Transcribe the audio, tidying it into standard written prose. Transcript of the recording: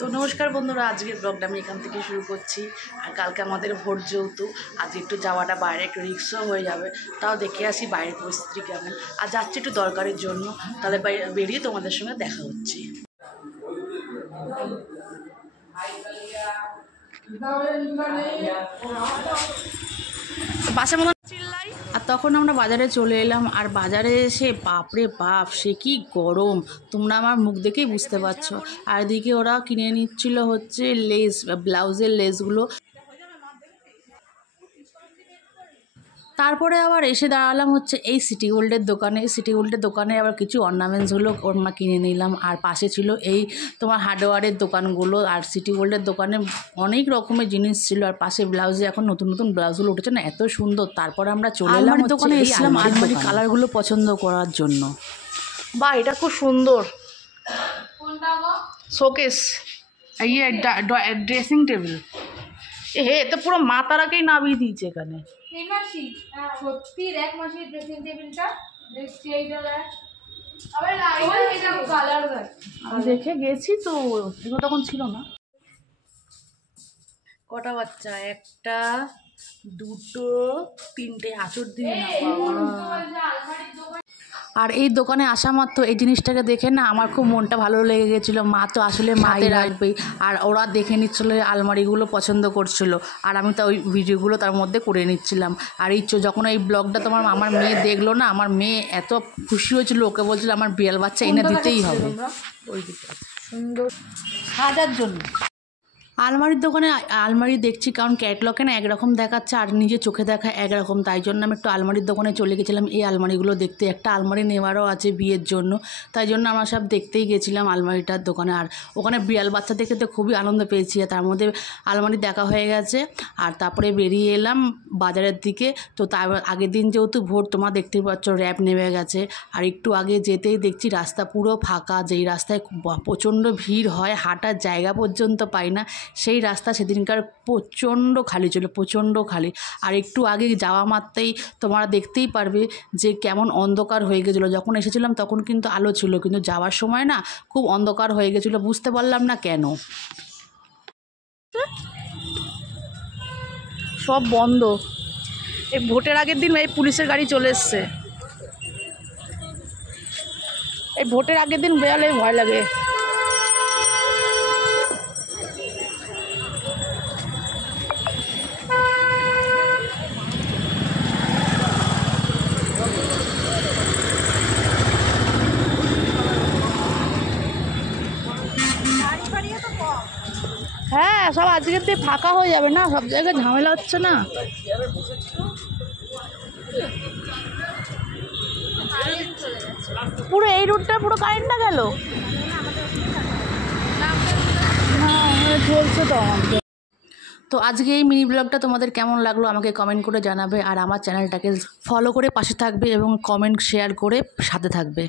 তো নমস্কার বন্ধুরা, আজকের ব্লগটা আমি এখান থেকে শুরু করছি। আর কালকে আমাদের ভোট যেহেতু আজ একটু যাওয়াটা বাইরে একটু রিক্সও হয়ে যাবে, তাও দেখে আসি বাইরের পরিস্থিতি কেমন। আর যাচ্ছি একটু দরকারের জন্য, তাহলে বেরিয়ে তোমাদের সঙ্গে দেখা হচ্ছে। বাসে মনে চিল্লাই। আর তখন আমরা বাজারে চলে এলাম। আর বাজারে এসে বাপরে বাপ, সে কি গরম, তোমরা আমার মুখ দেখেই বুঝতে পারছো। আর এদিকে ওরা কিনে নিচ্ছিল হচ্ছে লেস, ব্লাউজের লেসগুলো। তারপরে আবার এসে দাঁড়ালাম হচ্ছে এই সিটি গোল্ডের দোকানে। সিটি গোল্ডের দোকানে আবার কিছু অর্নামেন্টসগুলো ওরা কিনে নিলাম। আর পাশে ছিল এই তোমার হার্ডওয়্যারের দোকানগুলো। আর সিটি গোল্ডের দোকানে অনেক রকমের জিনিস ছিল। আর পাশে ব্লাউজে এখন নতুন নতুন ব্লাউজগুলো উঠেছে না, এত সুন্দর। তারপরে আমরা চলে এলাম দোকানে, এসেছিলাম আলমারি কালারগুলো পছন্দ করার জন্য। বা এটা খুব সুন্দর শোকেস, ইয়ে ড্রেসিং টেবিল। হে, এতে পুরো মাতারাকেই নামিয়ে দিয়েছে এখানে। সত্যি দেখ মাসি ড্রেসিং টেবিলটা দেখছি এইটা দেখ। আমি দেখে গেছি তো, এগুলো তখন ছিল না। কটা বাচ্চা? একটা, দুটো, তিনটে। আঁচড় দিয়ে না বাবা। আর এই দোকানে আসা মাত্র এই জিনিসটাকে দেখে না আমার খুব মনটা ভালো লেগে গেছিলো। মা তো আসলে মাতে রাখবেই। আর ওরা দেখে নিচ্ছিলো, আলমারিগুলো পছন্দ করছিল। আর আমি তো ওই ভিডিওগুলো তার মধ্যে করে নিচ্ছিলাম। আর যখন এই ব্লগটা আমার মেয়ে দেখলো না, আমার মেয়ে এত খুশি হয়েছিল, ওকে বলছিল আমার বিড়াল বাচ্চা এনে দিতেই হবে। ওই দিকে সুন্দর সাজার জন্য আলমারির দোকানে আলমারি দেখছি, কারণ ক্যাটলগে না একরকম দেখাচ্ছে আর নিজে চোখে দেখা একরকম। তাই জন্য আমি একটু আলমারির দোকানে চলে গেছিলাম এই আলমারিগুলো দেখতে। একটা আলমারি নেওয়ারও আছে বিয়ের জন্য, তাই জন্য আমরা সব দেখতেই গেছিলাম আলমারিটার দোকানে। আর ওখানে বিড়াল বাচ্চা দেখে তো খুবই আনন্দ পেয়েছি। তার মধ্যে আলমারি দেখা হয়ে গেছে। আর তারপরে বেরিয়ে এলাম বাজারের দিকে। তো তার আগের দিন যেহেতু ভোট, তোমরা দেখতেই পাচ্ছ র্যাপ নেমে গেছে। আর একটু আগে যেতেই দেখছি রাস্তা পুরো ফাঁকা। যেই রাস্তায় প্রচণ্ড ভিড় হয়, হাঁটার জায়গা পর্যন্ত পাই না, সেই রাস্তা সেদিনকার প্রচণ্ড খালি ছিল, প্রচণ্ড খালি। আর একটু আগে যাওয়া মাত্রই তোমরা দেখতেই পারবে যে কেমন অন্ধকার হয়ে গেছিলো। যখন এসেছিলাম তখন কিন্তু আলো ছিল, কিন্তু যাওয়ার সময় না খুব অন্ধকার হয়ে গেছিলো, বুঝতে পারলাম না কেন। সব বন্ধ। এই ভোটের আগের দিন এই পুলিশের গাড়ি চলে এসছে। এই ভোটের আগের দিন বেরোলে ভয় লাগে। হ্যাঁ, সব আজকের দিয়ে ফাঁকা হয়ে যাবে না, সব জায়গায় ঝামেলা হচ্ছে না। পুরো এই রুটটা পুরো কারেন্টটা গেল। চলছে তো আমাদের। তো আজকে এই মিনি ব্লগটা তোমাদের কেমন লাগলো আমাকে কমেন্ট করে জানাবে। আর আমার চ্যানেলটাকে ফলো করে পাশে থাকবে এবং কমেন্ট শেয়ার করে সাথে থাকবে।